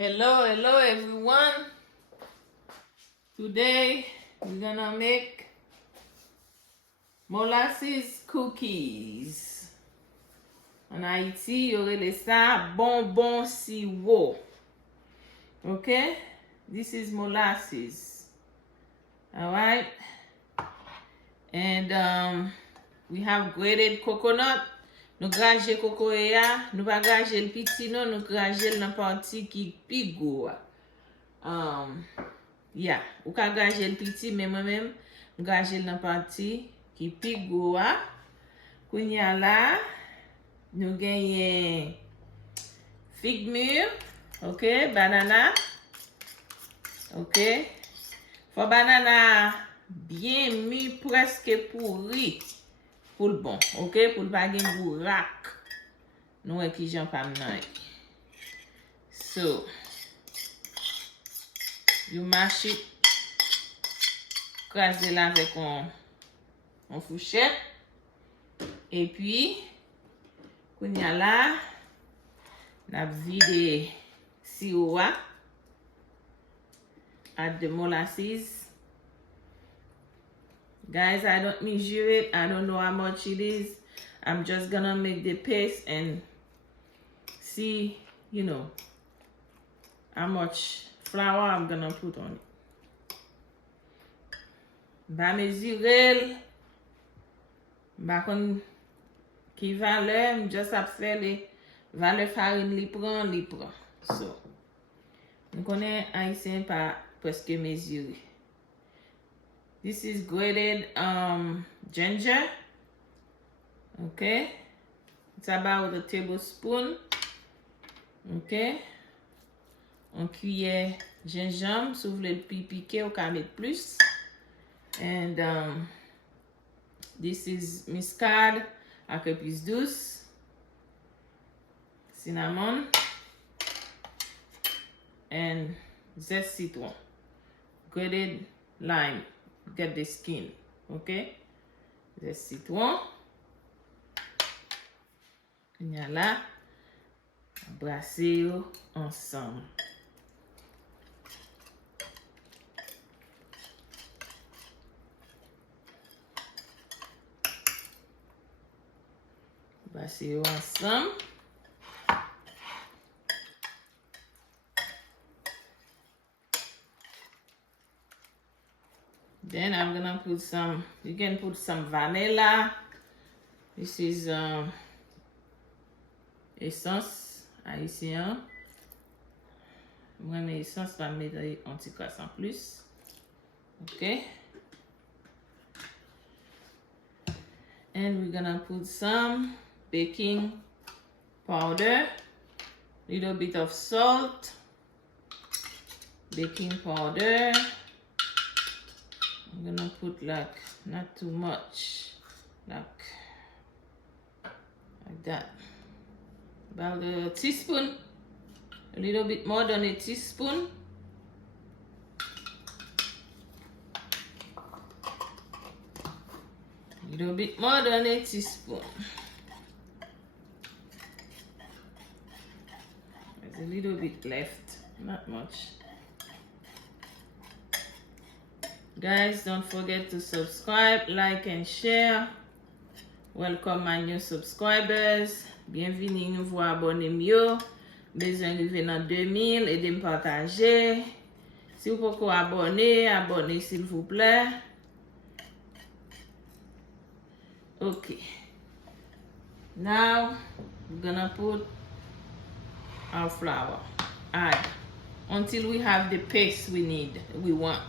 Hello everyone. Today we're gonna make molasses cookies. En Haïti, you relè ça bonbon siro. Okay? This is molasses. Alright? And we have grated coconut. Nou graje cocoye ya, nou pa graje l piti non, nou graje l nan parti ki pi go. Yeah, ou ka graje l piti, men moi-même, graje l nan parti ki pi go. Kounya la, nou genye fig mûr, ok, banana, ok. Fò banana bien mûr, presque pourri. Pour le bon, ok? Pour le pas gen gourak. Nous qui j'en pas nan. So, you mash it. Craser là avec on fourchette. Et puis, kounya la, n'a vide siro. Add the molasses. Guys, I don't measure it. I don't know how much it is. I'm just gonna make the paste and see, you know, how much flour I'm gonna put on it. Ba mesurer, ba kon ki valeur, just ap fè le valeur farine li pran. So, nou konen haïtien pa presque mesurer. This is grated ginger. Okay. It's about a tablespoon. Okay. On cuillère gingembre. Si vous voulez le plus piqué, vous pouvez mettre plus. And this is muscade avec épices douces. Cinnamon. And zest citron. Grated lime. Get the skin, okay? The citron. Y a là, brasser yo ensemble. Brasser yo ensemble. Then I'm gonna put some, you can put some vanilla. This is essence haïtien. Moi, mes essence, je vais mettre un petit casse en plus. Okay. And we're gonna put some baking powder, little bit of salt, baking powder. I'm gonna put like not too much, like that. About a teaspoon, a little bit more than a teaspoon. A little bit more than a teaspoon. There's a little bit left, not much. Guys, don't forget to subscribe, like, and share. Welcome my new subscribers. Bienvenue nouveau abonnés mieux. Besoin de venir dans 2000 et de me partager. Si vous pouvez abonnez s'il vous plaît. Okay. Now, we're gonna put our flour. Add until we have the paste we want.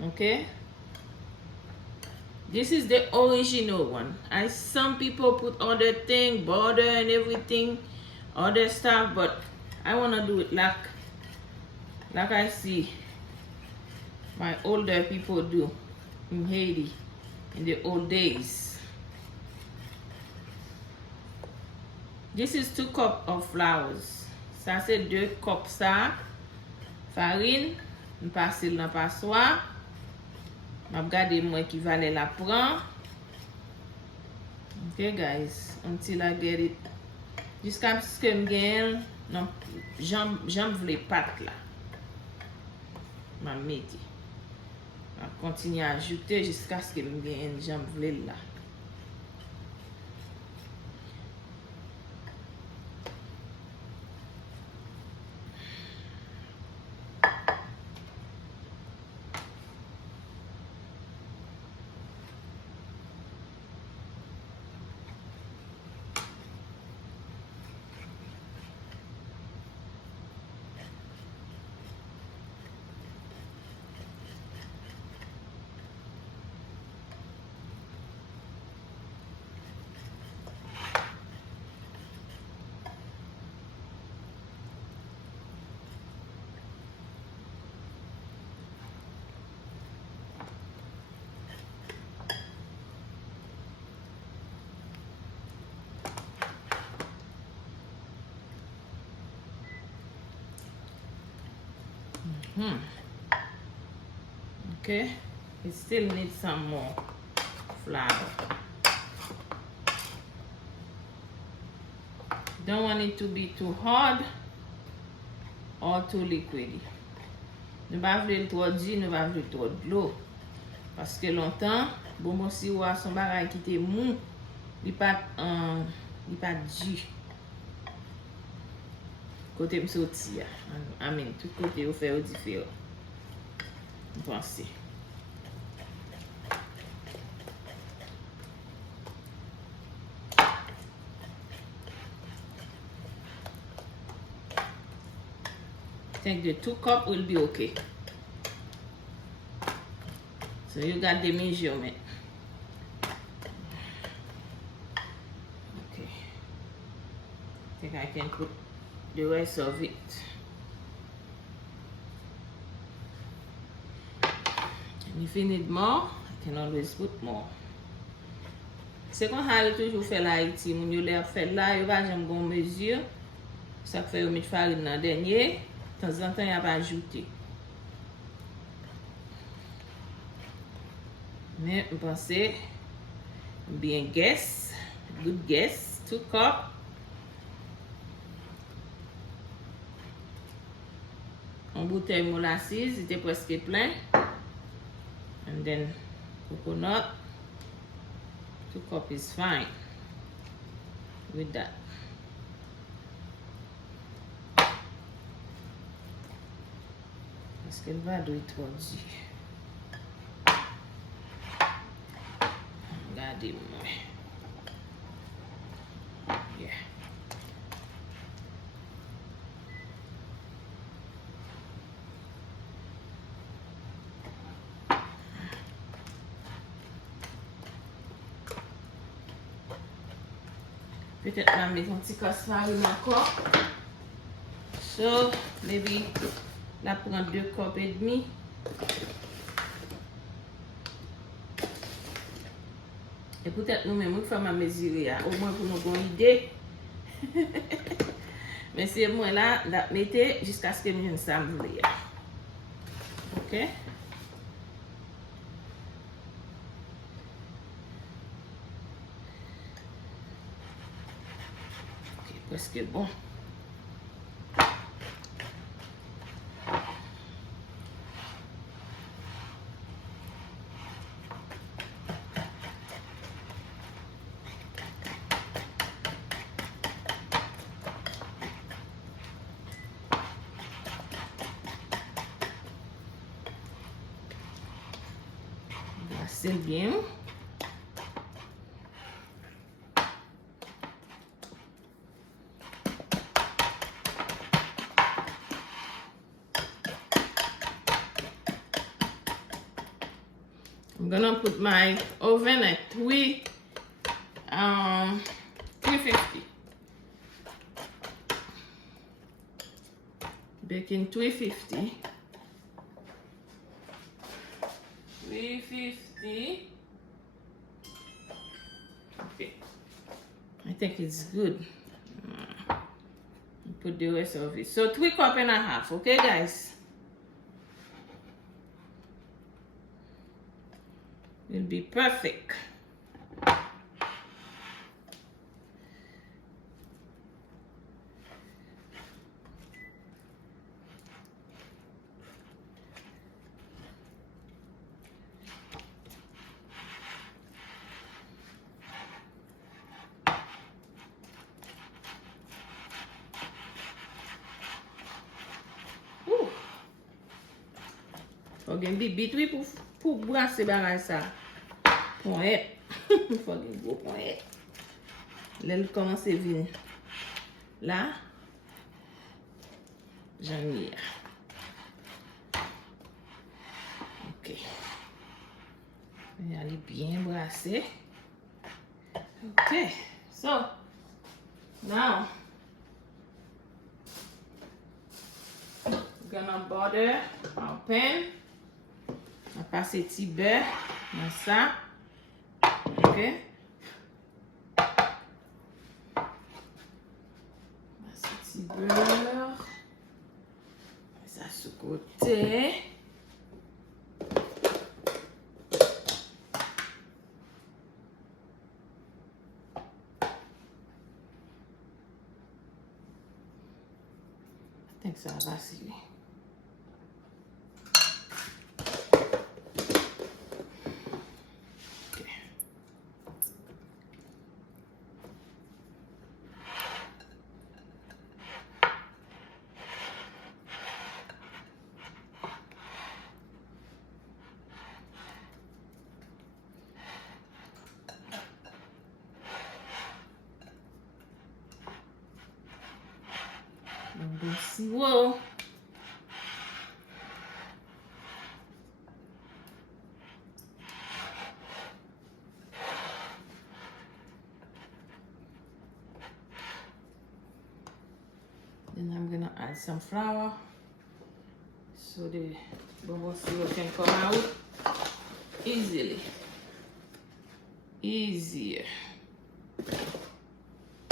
Okay, this is the original one. Some people put other thing, butter and everything, other stuff, but I wanna do it like I see my older people do in Haiti in the old days. This is 2 cups of flours. Ça c'est 2 cups ça. Farine, on passe dans la passoire. Je vais regarder moi qui valait la prendre. Okay guys, until I get it. Jusqu'à ce que je gagne Non, j'en vle pat là. Ma mette. On va continuer à ajouter jusqu'à ce que je gagne j'en vle là. Okay, it still needs some more flour. Don't want it to be too hard or too liquidy. Ne pas vle trop di, ne pas vle trop de l'eau. Parce que longtemps, bonbon siro a son bagay qui te mou, li pas di. Côté me sorti, amen, tout côté ou fait différent. Pensez. I think the 2 cups will be okay. So you got the measurement. Okay. I think I can put the rest of it. And if you need more, I can always put more. C'est comme ça, je toujours fait là Haïti. Mon yo l'a fait là, yo va jamais bon mesure. Ça fait yo mettre farine dans dernier. De temps en temps, il a pas ajouté. Mais je pense bien guess, good guess, 2 cups. En bouteille molasses, c'était presque plein. And then coconut, 2 cups is fine with that. Parce qu'elle va doit trop dire. Regardez-moi. Yeah. Peut-être je vais mettre un petit casse farine encore. So, maybe la prendre 2 cups et demi. Et peut-être nous-mêmes, nous faisons ma mesurer, au moins pour nous avoir une idée. Mais c'est moi là, je mettre jusqu'à ce que je ne sache pas. Ok? Ok, presque bon. C'est bien. I'm gonna put my oven at 350. Baking 350. 350. Okay. I think it's good. Put the rest of it. So 3 cups and a half, okay guys? Will be perfect. Faut gen bibit oui pour brasser bagay ça. Point. Faut gen gros point. Là il commence à venir. Là j'en ai. OK. On va aller bien brasser. OK. So now we're gonna butter our pan. On va passer petit beurre dans ça. OK. Passer petit beurre. Ça sur côté. I think ça va passer. Bonbon Siro. Then I'm gonna add some flour so the bonbon Siro can come out easily. Easier.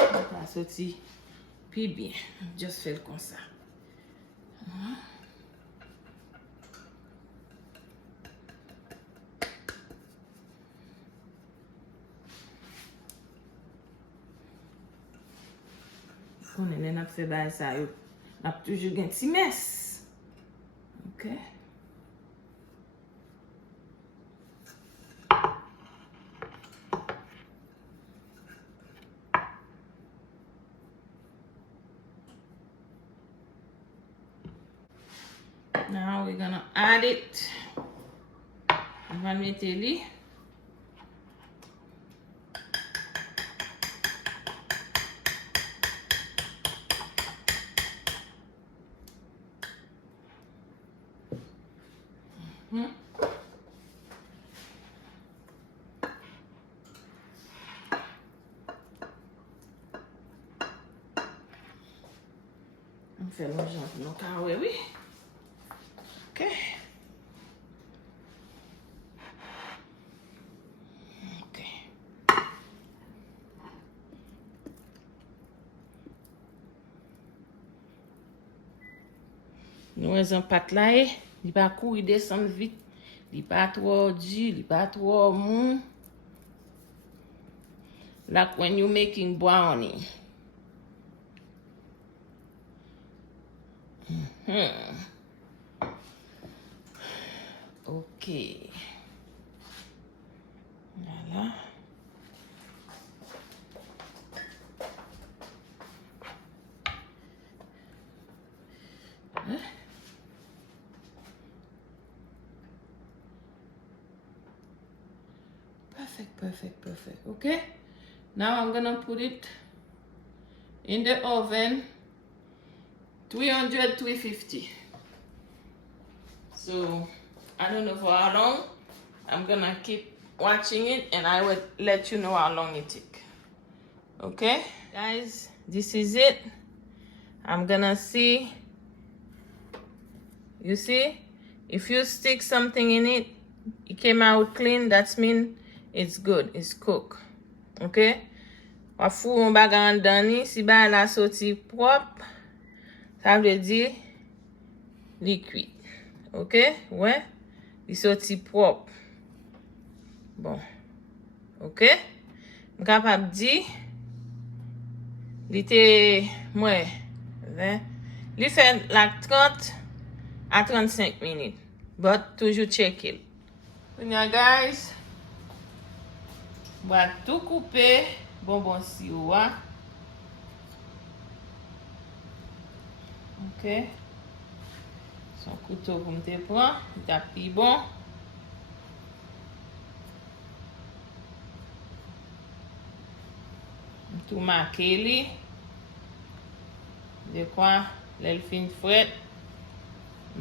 On va sortir puis bien. Just fais comme ça. On est fait ça, on a toujours un petit mess. OK? Now we're gonna add it. On va mettre les. On fait manger nos carrés, oui. OK. OK. Nous avons pâte là, il va courir descendre vite. Il pas trop dur, il pas trop mou. Like when you're making brownie. OK. Voilà. Hein? Perfect. Okay? Now I'm gonna put it in the oven, 300, 350. So I don't know for how long. I'm gonna keep watching it and I will let you know how long it takes. Okay? Guys, this is it. I'm gonna see. You see? If you stick something in it, it came out clean, that means it's good, it's cooked. Okay? Wa fou yon bagan dani, si ba la sorti propre, ça veut dire liquide. OK? Ouais? Il sorti propre. Bon. OK? Je suis capable de dire, il était, ouais, il fait la 30 à 35 minutes. But toujours check it. Now guys, on va tout couper bonbon siro. OK? Son couteau pour me te prendre, il plus bon. Tout marqué li. De quoi, l'elle fin fret,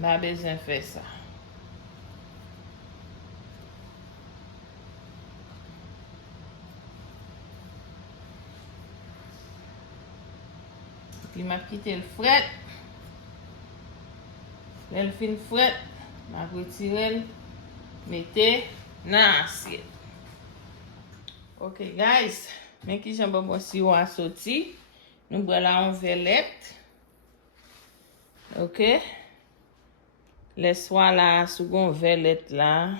pas besoin faire ça. Puis m'a quitté le fret. L'elle fin fret, m'a retiré, mettez dans l'assiette. Ok guys, mais qui j'aime bonbon siro a sorti. Nous voilà en velette. Ok. Laisse-moi là, second velette là.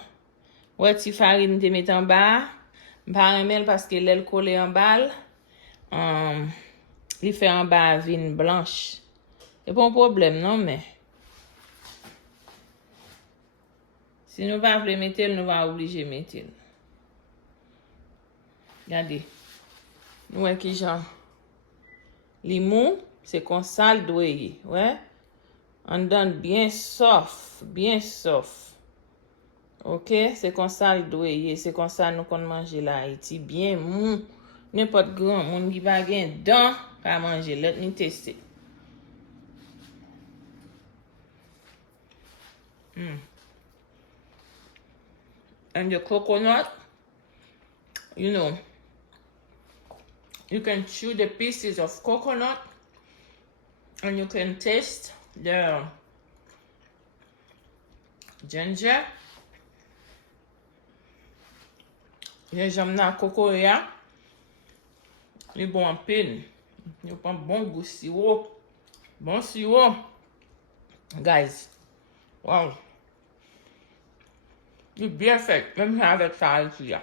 Ouais, ti farine te met en bas. Pas remel parce que l'elle collé en bas. Il fait en bas vine blanche. C'est pas un problème, non, mais. Si nous va vouloir mettre, nous va obliger de mettre. Regardez. Nous voyons qui genre. Limon, c'est comme ça le doyer. Ouais. On donne bien soft. Bien soft. Ok, c'est comme ça le doyer. C'est comme ça nous qu'on mange là. Haïti bien mou. N'importe grand monde qui va gagner dents à manger. Let me taste it. And the coconut, you know, you can chew the pieces of coconut and you can taste the ginger. Genjanm na cocoye, il bon en pile. Il prend bon goût sirop. Bon sirop. Guys, wow. Il est bien fait, même avec ça ici.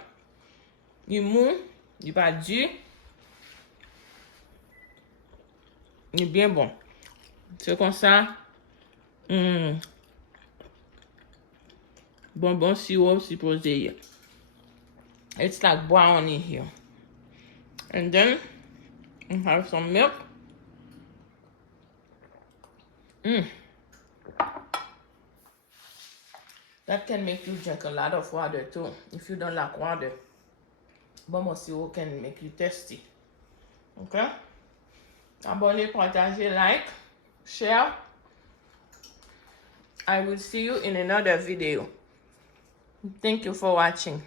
Il est mou, il n'est pas dur. Il est bien bon. C'est comme ça. Bonbon siro supposé. It's like brownie here. And then we have some milk. That can make you drink a lot of water too. If you don't like water, Bonbon Siro can make you thirsty. Okay? Abonnez, partagez, like, share. I will see you in another video. Thank you for watching.